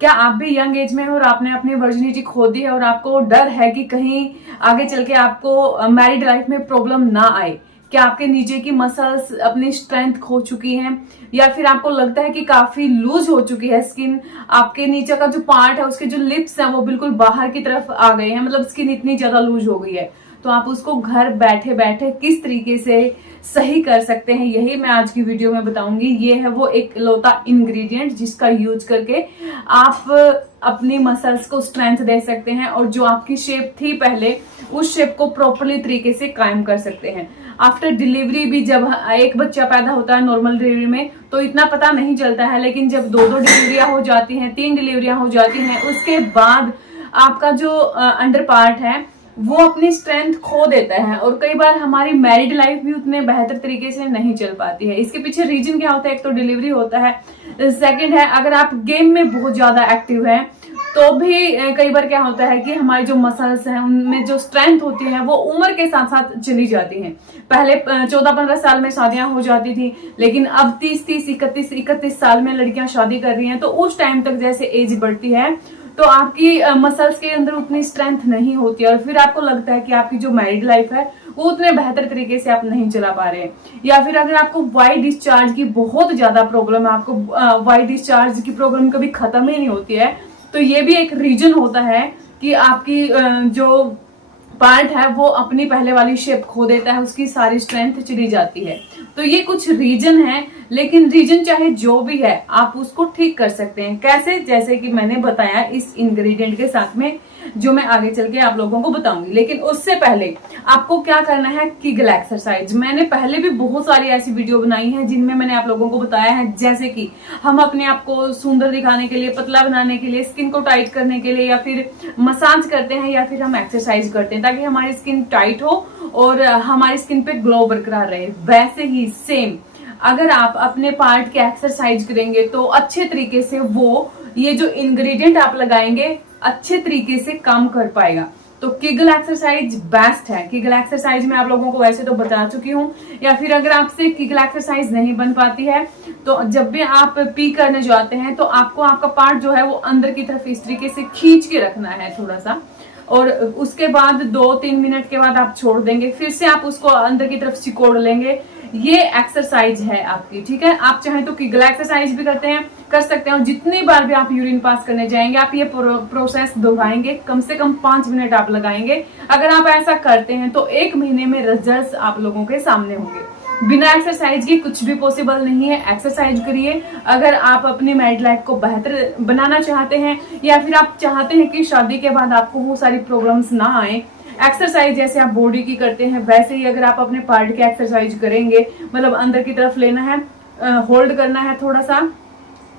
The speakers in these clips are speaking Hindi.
क्या आप भी यंग एज में हो और आपने अपनी वर्जिनिटी खो दी है और आपको डर है कि कहीं आगे चल के आपको मैरिड लाइफ में प्रॉब्लम ना आए? क्या आपके नीचे की मसल्स अपनी स्ट्रेंथ खो चुकी हैं, या फिर आपको लगता है कि काफी लूज हो चुकी है स्किन? आपके नीचे का जो पार्ट है, उसके जो लिप्स हैं वो बिल्कुल बाहर की तरफ आ गए हैं, मतलब स्किन इतनी ज्यादा लूज हो गई है। तो आप उसको घर बैठे बैठे किस तरीके से सही कर सकते हैं, यही मैं आज की वीडियो में बताऊंगी। ये है वो एक लौता इंग्रेडिएंट जिसका यूज करके आप अपनी मसल्स को स्ट्रेंथ दे सकते हैं और जो आपकी शेप थी पहले, उस शेप को प्रॉपरली तरीके से कायम कर सकते हैं। आफ्टर डिलीवरी भी जब एक बच्चा पैदा होता है नॉर्मल डिलीवरी में तो इतना पता नहीं चलता है, लेकिन जब 2 डिलीवरियां हो जाती हैं, 3 डिलीवरियां हो जाती हैं, उसके बाद आपका जो अंडर पार्ट है वो अपनी स्ट्रेंथ खो देता है और कई बार हमारी मैरिड लाइफ भी उतने बेहतर तरीके से नहीं चल पाती है। इसके पीछे रीजन क्या होता है? एक तो डिलीवरी होता है, सेकंड है अगर आप गेम में बहुत ज्यादा एक्टिव है तो भी कई बार क्या होता है कि हमारी जो मसल्स हैं उनमें जो स्ट्रेंथ होती है वो उम्र के साथ साथ चली जाती हैं। पहले 14-15 साल में शादियां हो जाती थी, लेकिन अब 30-30, 31-31 साल में लड़कियां शादी कर रही हैं। तो उस टाइम तक जैसे एज बढ़ती है तो आपकी मसल्स के अंदर उतनी स्ट्रेंथ नहीं होती है और फिर आपको लगता है कि आपकी जो मैरिड लाइफ है वो उतने बेहतर तरीके से आप नहीं चला पा रहे हैं। या फिर अगर आपको वाइट डिस्चार्ज की बहुत ज्यादा प्रॉब्लम है, आपको वाइट डिस्चार्ज की प्रॉब्लम कभी खत्म ही नहीं होती है, तो ये भी एक रीजन होता है कि आपकी जो पार्ट है वो अपनी पहले वाली शेप खो देता है, उसकी सारी स्ट्रेंथ चली जाती है। तो ये कुछ रीजन है, लेकिन रीजन चाहे जो भी है आप उसको ठीक कर सकते हैं। कैसे? जैसे कि मैंने बताया इस इंग्रेडिएंट के साथ में, जो मैं आगे चल के आप लोगों को बताऊंगी। लेकिन उससे पहले आपको क्या करना है? किगल एक्सरसाइज। मैंने पहले भी बहुत सारी ऐसी वीडियो बनाई है जिनमें मैंने आप लोगों को बताया है, जैसे कि हम अपने आप को सुंदर दिखाने के लिए, पतला बनाने के लिए, स्किन को टाइट करने के लिए, या फिर मसाज करते हैं, या फिर हम एक्सरसाइज करते हैं ताकि हमारी स्किन टाइट हो और हमारी स्किन पे ग्लो बरकरार रहे। वैसे ही सेम अगर आप अपने पार्ट के एक्सरसाइज करेंगे तो अच्छे तरीके से वो ये जो इंग्रेडिएंट आप लगाएंगे अच्छे तरीके से काम कर पाएगा। तो किगल एक्सरसाइज बेस्ट है। किगल एक्सरसाइज में आप लोगों को वैसे तो बता चुकी हूँ, या फिर अगर आपसे किगल एक्सरसाइज नहीं बन पाती है तो जब भी आप पी करने जाते हैं तो आपको आपका पार्ट जो है वो अंदर की तरफ इस तरीके से खींच के रखना है थोड़ा सा, और उसके बाद 2-3 मिनट के बाद आप छोड़ देंगे, फिर से आप उसको अंदर की तरफ सिकोड़ लेंगे। ये एक्सरसाइज है आपकी, ठीक है। आप चाहें तो किगल एक्सरसाइज भी कर सकते हैं और जितनी बार भी आप यूरिन पास करने जाएंगे आप ये प्रोसेस दोहराएंगे, कम से कम 5 मिनट आप लगाएंगे। अगर आप ऐसा करते हैं तो 1 महीने में रिजल्ट्स आप लोगों के सामने होंगे। बिना एक्सरसाइज के कुछ भी पॉसिबल नहीं है। एक्सरसाइज करिए अगर आप अपनी मैरिड लाइफ को बेहतर बनाना चाहते हैं, या फिर आप चाहते हैं कि शादी के बाद आपको वो सारी प्रॉब्लम्स ना आए। एक्सरसाइज जैसे आप बॉडी की करते हैं वैसे ही अगर आप अपने पार्ट की एक्सरसाइज करेंगे, मतलब अंदर की तरफ लेना है, होल्ड करना है थोड़ा सा,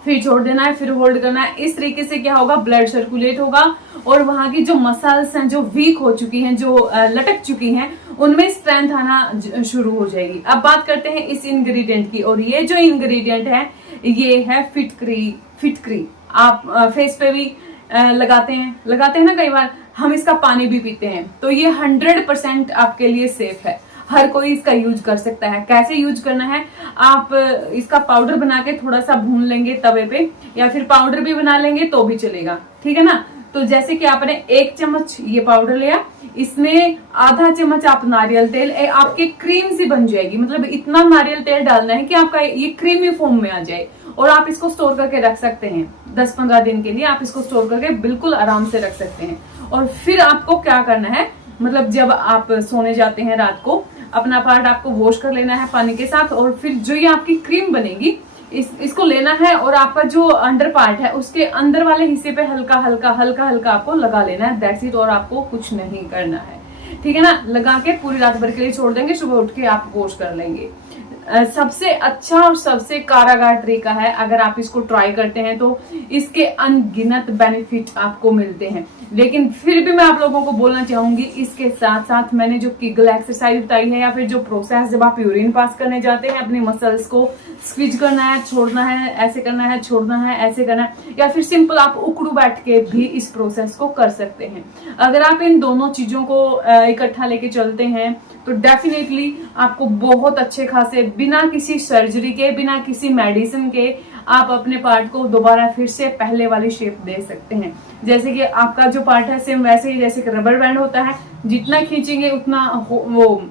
फिर छोड़ देना है, फिर होल्ड करना है। इस तरीके से क्या होगा? ब्लड सर्कुलेट होगा और वहां की जो मसल्स हैं जो वीक हो चुकी हैं, जो लटक चुकी हैं, उनमें स्ट्रेंथ आना शुरू हो जाएगी। अब बात करते हैं इस इंग्रेडिएंट की, और ये जो इंग्रेडिएंट है ये है फिटकरी। आप फेस पे भी लगाते हैं ना, कई बार हम इसका पानी भी पीते हैं। तो ये 100% आपके लिए सेफ है, हर कोई इसका यूज कर सकता है। कैसे यूज करना है? आप इसका पाउडर बना के थोड़ा सा भून लेंगे तवे पे, या फिर पाउडर भी बना लेंगे तो भी चलेगा, ठीक है ना। तो जैसे कि आपने 1 चम्मच ये पाउडर लिया, इसमें आधा चम्मच आप नारियल तेल, आपकी क्रीम सी बन जाएगी। मतलब इतना नारियल तेल डालना है कि आपका ये क्रीमी फॉर्म में आ जाए, और आप इसको स्टोर करके रख सकते हैं 10-15 दिन के लिए। आप इसको स्टोर करके बिल्कुल आराम से रख सकते हैं। और फिर आपको क्या करना है, मतलब जब आप सोने जाते हैं रात को, अपना पार्ट आपको वॉश कर लेना है पानी के साथ, और फिर जो ये आपकी क्रीम बनेगी इसको लेना है और आपका जो अंडर पार्ट है उसके अंदर वाले हिस्से पे हल्का हल्का आपको लगा लेना है। That's it. और आपको कुछ नहीं करना है, ठीक है ना। लगा के पूरी रात भर के लिए छोड़ देंगे, सुबह उठ के आप वॉश कर लेंगे। सबसे अच्छा और सबसे कारागार तरीका है। अगर आप इसको ट्राई करते हैं तो इसके अनगिनत बेनिफिट आपको मिलते हैं। लेकिन फिर भी मैं आप लोगों को बोलना चाहूंगी, इसके साथ साथ मैंने जो किगल एक्सरसाइज बताई है, या फिर जो प्रोसेस जब आप यूरिन पास करने जाते हैं, अपनी मसल्स को स्क्वीज करना है, छोड़ना है, ऐसे करना है, छोड़ना है, ऐसे करना है, या फिर सिंपल आप उकड़ू बैठ के भी इस प्रोसेस को कर सकते हैं। अगर आप इन दोनों चीजों को इकट्ठा लेके चलते हैं तो डेफिनेटली आपको बहुत अच्छे खासे, बिना किसी सर्जरी के, बिना किसी मेडिसिन के, आप अपने पार्ट को दोबारा फिर से पहले वाली शेप दे सकते हैं। जैसे कि आपका जो पार्ट है सेम वैसे ही जैसे कि रबर बैंड होता है, जितना खींचेंगे उतना वो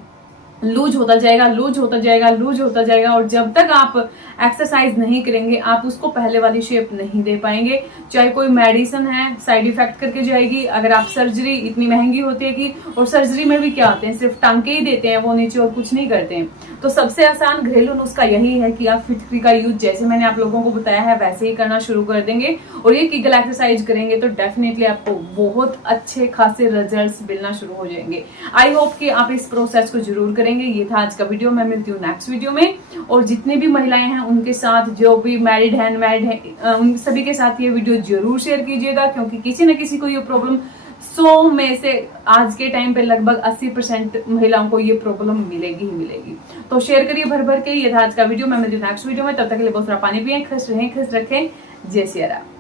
लूज होता जाएगा, लूज होता जाएगा, लूज होता जाएगा, और जब तक आप एक्सरसाइज नहीं करेंगे आप उसको पहले वाली शेप नहीं दे पाएंगे। चाहे कोई मेडिसिन है साइड इफेक्ट करके जाएगी, अगर आप सर्जरी इतनी महंगी होती है कि, और सर्जरी में भी क्या होते हैं सिर्फ टांके ही देते हैं वो नीचे और कुछ नहीं करते हैं। तो सबसे आसान घरेलू नुस्खा यही है कि आप फिटकरी का यूज जैसे मैंने आप लोगों को बताया है वैसे ही करना शुरू कर देंगे, और ये कीगल एक्सरसाइज करेंगे तो डेफिनेटली आपको बहुत अच्छे खासे रिजल्ट्स मिलना शुरू हो जाएंगे। आई होप कि आप इस प्रोसेस को जरूर करेंगे। ये था आज का वीडियो, मैं मिलती हूँ नेक्स्ट वीडियो में। और जितने भी महिलाएं हैं उनके साथ, जो भी मैरिड है अनमैरिड है, उन सभी के साथ ये वीडियो जरूर शेयर कीजिएगा, क्योंकि किसी न किसी को ये प्रॉब्लम 100 में से आज के टाइम पे लगभग 80% महिलाओं को ये प्रॉब्लम मिलेगी ही मिलेगी। तो शेयर करिए भर भर के। ये था आज का वीडियो, मैं मिलती हूँ नेक्स्ट वीडियो में। तब तक के लिए बहुत सारा पानी पिए, खुश रहें, खुश रखें। जय सिया राम।